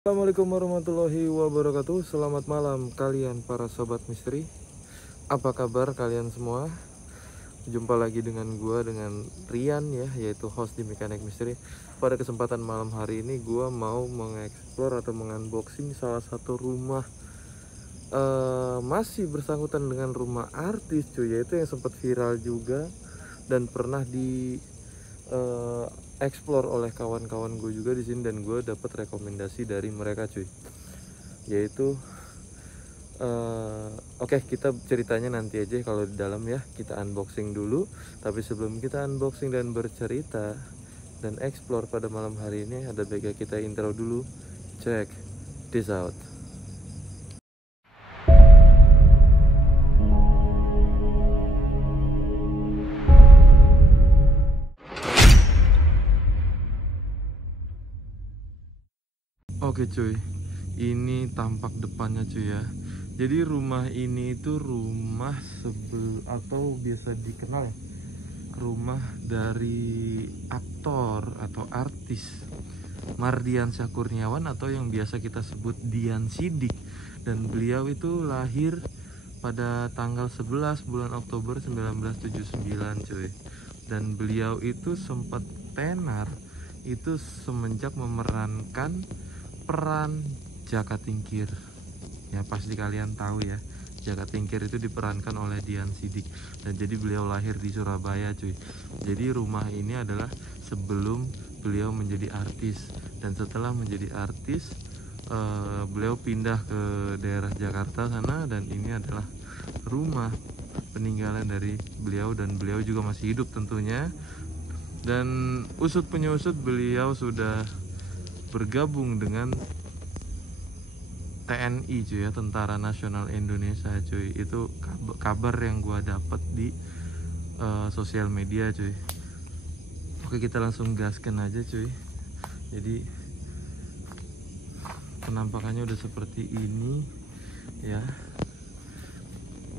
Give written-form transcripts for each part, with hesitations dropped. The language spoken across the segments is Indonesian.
Assalamualaikum warahmatullahi wabarakatuh. Selamat malam kalian para sobat misteri. Apa kabar kalian semua? Jumpa lagi dengan gua, dengan Rian ya, yaitu host di Mekanik Misteri. Pada kesempatan malam hari ini gua mau mengeksplor atau mengunboxing salah satu rumah masih bersangkutan dengan rumah artis cuy, yaitu yang sempat viral juga dan pernah di explore oleh kawan-kawan gue juga di sini, dan gue dapat rekomendasi dari mereka cuy, yaitu oke, kita ceritanya nanti aja kalau di dalam ya. Kita unboxing dulu, tapi sebelum kita unboxing dan bercerita dan explore pada malam hari ini, ada baiknya kita intro dulu. Check this out. Oke cuy, ini tampak depannya cuy ya. Jadi rumah ini itu rumah atau biasa dikenal ya, rumah dari aktor atau artis Mardiansyah Kurniawan atau yang biasa kita sebut Dian Sidik. Dan beliau itu lahir pada tanggal 11 bulan Oktober 1979 cuy. Dan beliau itu sempat tenar itu semenjak memerankan peran Jaka Tingkir. Ya pasti kalian tahu ya, Jaka Tingkir itu diperankan oleh Dian Sidik. Dan jadi beliau lahir di Surabaya cuy. Jadi rumah ini adalah sebelum beliau menjadi artis, dan setelah menjadi artis beliau pindah ke daerah Jakarta sana, dan ini adalah rumah peninggalan dari beliau, dan beliau juga masih hidup tentunya. Dan usut penyusut beliau sudah bergabung dengan TNI cuy ya, Tentara Nasional Indonesia cuy. Itu kabar yang gua dapat di sosial media cuy. Oke, kita langsung gaskan aja cuy. Jadi penampakannya udah seperti ini ya,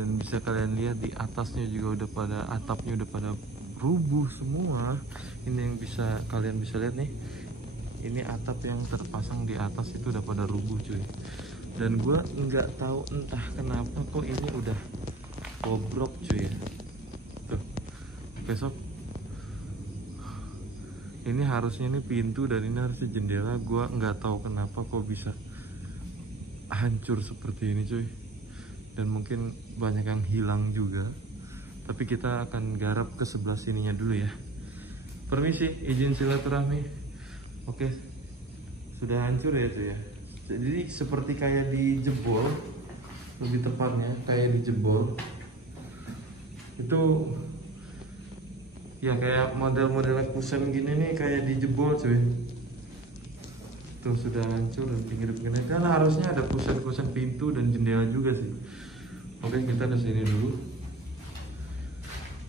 dan bisa kalian lihat di atasnya juga udah pada, atapnya udah pada rubuh semua. Ini yang bisa kalian bisa lihat nih, ini atap yang terpasang di atas itu udah pada rubuh cuy. Dan gue nggak tahu entah kenapa kok ini udah bobrok cuy ya. Tuh, besok ini harusnya ini pintu dan ini harusnya jendela. Gue nggak tahu kenapa kok bisa hancur seperti ini cuy. Dan mungkin banyak yang hilang juga. Tapi kita akan garap ke sebelah sininya dulu ya. Permisi, izin silaturahmi. Oke, sudah hancur ya tuh ya. Jadi seperti kayak dijebol, lebih tepatnya kayak dijebol. Itu ya kayak model-model kusen gini nih, kayak dijebol cuy. Tuh sudah hancur dan pinggir-pinggirnya. Kan harusnya ada kusen-kusen pintu dan jendela juga sih. Oke, kita ke sini dulu.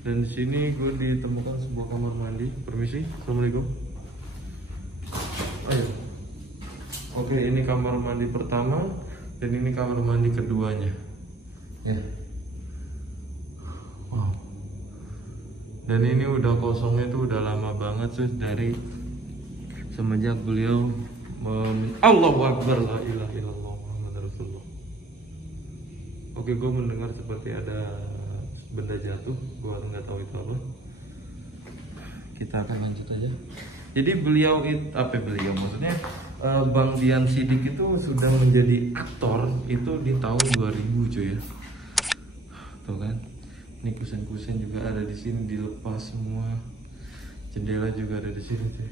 Dan di sini gue ditemukan sebuah kamar mandi. Permisi, assalamualaikum. Ayo. Oke, ini kamar mandi pertama dan ini kamar mandi keduanya. Ya. Wow. Dan ini udah kosongnya tuh udah lama banget sih, dari semenjak beliau Allahu Akbar, la ilaha illallah Muhammad Rasulullah. Oke, gue mendengar seperti ada benda jatuh, gue nggak tahu itu apa. Kita akan lanjut aja. Jadi beliau itu maksudnya Bang Dian Sidik itu sudah menjadi aktor itu di tahun 2000 cuy ya. Tuh kan, ini kusen-kusen juga ada di sini dilepas semua, jendela juga ada di sini cuy.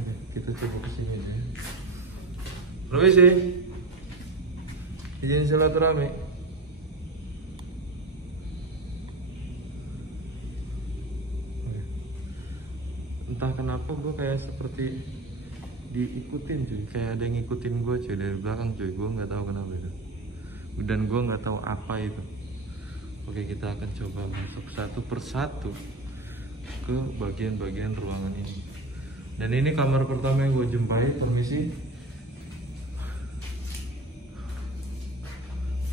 Oke, kita coba kesini ya. Permisi, izin silaturahmi. Entah kenapa gue kayak seperti diikutin cuy, kayak ada yang ngikutin gue cuy dari belakang cuy. Gue nggak tahu kenapa itu, dan gue nggak tahu apa itu. Oke, kita akan coba masuk satu persatu ke bagian-bagian ruangan ini. Dan ini kamar pertama yang gue jumpai. Permisi.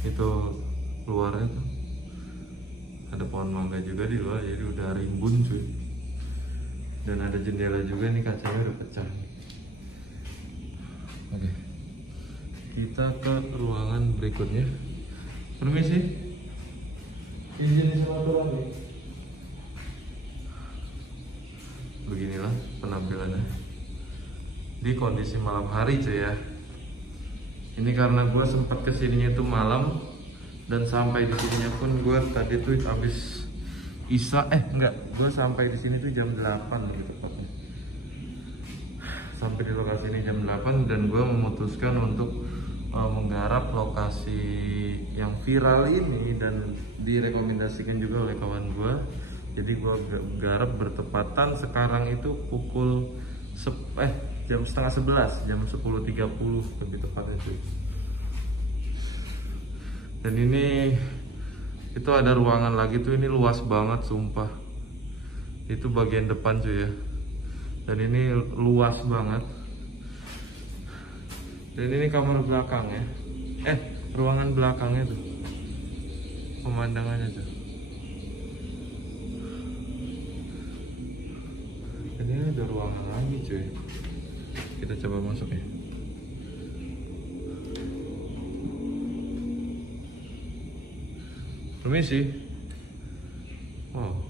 Itu luarnya tuh ada pohon mangga juga di luar, jadi udah rimbun cuy. Dan ada jendela juga nih, kacanya udah pecah. Oke, kita ke ruangan berikutnya. Permisi, izin silaturahmi. Beginilah penampilannya di kondisi malam hari cuy ya. Ini karena gue sempat kesininya itu malam, dan sampai di sininya pun gue tadi tuh habis Isya, gue sampai di sini tuh jam 8 lebih tepatnya. Sampai di lokasi ini jam 8, dan gue memutuskan untuk menggarap lokasi yang viral ini dan direkomendasikan juga oleh kawan gue. Jadi gue garap bertepatan sekarang itu pukul jam setengah 11, jam 10.30 lebih tepatnya cuy. Dan ini itu ada ruangan lagi tuh, ini luas banget sumpah. Itu bagian depan cuy ya. Dan ini luas banget. Dan ini kamar belakang ya. Ruangan belakangnya tuh. Pemandangannya tuh. Dan ini ada ruangan lagi cuy. Kita coba masuk ya. Permisi. Wow.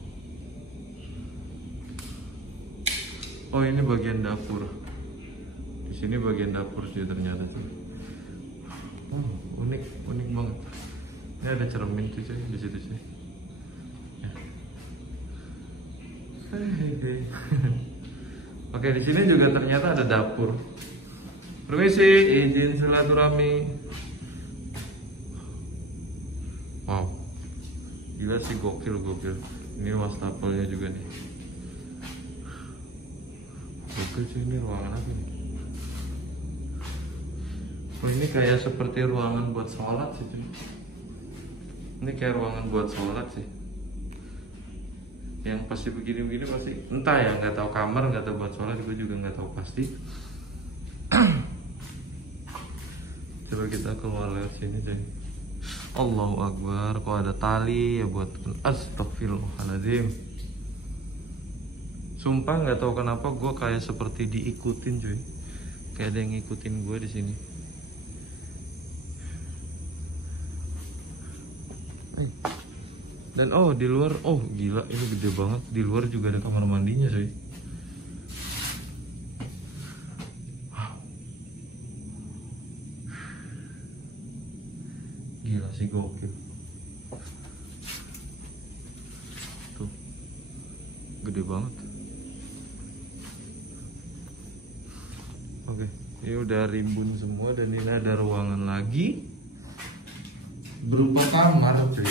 Oh, ini bagian dapur. Di sini bagian dapur sih ternyata tuh. Unik banget. Ini ada cermin tuh cuy di situ cuy. Ya. Oke, di sini juga ternyata ada dapur. Permisi, izin silaturahmi. Wow, gila sih, gokil. Ini wastafelnya juga nih. Gokil sih, ini ruangan apa nih? Oh, ini kayak seperti ruangan buat sholat sih cuy. Ini kayak ruangan buat sholat sih. Yang pasti begini pasti entah ya, nggak tahu kamar, nggak tahu buat sholat, gue juga nggak tahu pasti. Coba kita keluar lewat sini deh. Allahu Akbar, kok ada tali ya buat. Astagfirullahaladzim. Sumpah nggak tahu kenapa gue kayak seperti diikutin cuy. Kayak ada yang ngikutin gue di sini. Dan di luar, gila, ini gede banget. Di luar juga ada kamar mandinya cuy. Gila sih, gokil. Tuh, gede banget. Oke, ini udah rimbun semua, dan ini ada ruangan lagi berupa kamar cuy,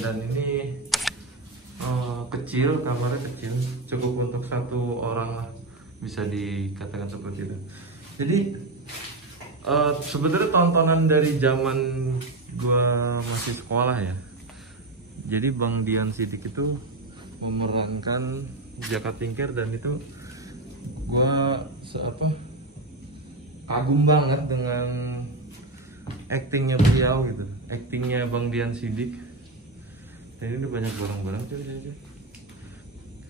dan ini kecil, kamarnya kecil, cukup untuk satu orang lah, bisa dikatakan seperti itu. Jadi sebenarnya tontonan dari zaman gua masih sekolah ya. Jadi Bang Dian Sidik itu memerankan Jaka Tingkir, dan itu gua kagum banget dengan actingnya beliau gitu, actingnya Bang Dian Sidik. Dan ini udah banyak barang-barang cuy.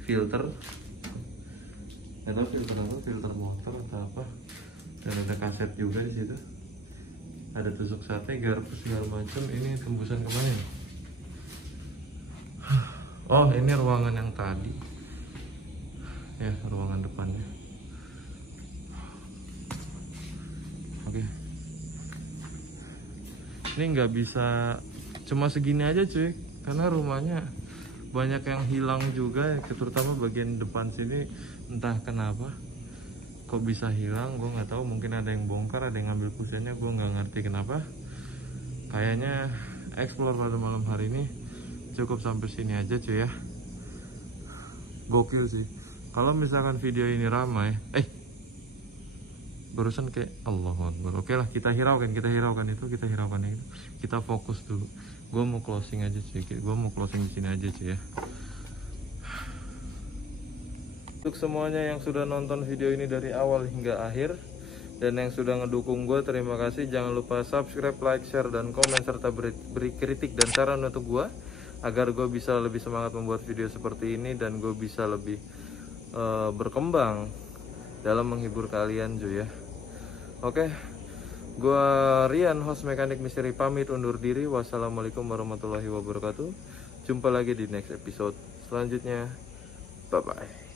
Filter, nggak tahu filter apa, filter motor atau apa. Dan ada kaset juga di situ. Ada tusuk sate, garpu segala macam. Ini tembusan kemana nih? Oh, ini ruangan yang tadi. Ya, ruangan depannya. Oke. Ini nggak bisa cuma segini aja cuy, karena rumahnya banyak yang hilang juga, terutama bagian depan sini. Entah kenapa kok bisa hilang, gue nggak tahu. Mungkin ada yang bongkar, ada yang ngambil pusennya, gue nggak ngerti kenapa. Kayaknya explore pada malam hari ini cukup sampai sini aja cuy ya. Gokil sih. Kalau misalkan video ini ramai, barusan kayak Allahu Akbar. Oke lah, kita hiraukan itu. Kita fokus dulu. Gue mau closing aja cuy. Gue mau closing di sini aja cuy ya. Untuk semuanya yang sudah nonton video ini dari awal hingga akhir, dan yang sudah ngedukung gue, terima kasih. Jangan lupa subscribe, like, share, dan komen, serta beri kritik dan saran untuk gue, agar gue bisa lebih semangat membuat video seperti ini, dan gue bisa lebih berkembang dalam menghibur kalian cuy ya. Oke, gua Rian, host Mekanik Misteri, pamit undur diri. Wassalamualaikum warahmatullahi wabarakatuh. Jumpa lagi di next episode selanjutnya. Bye bye.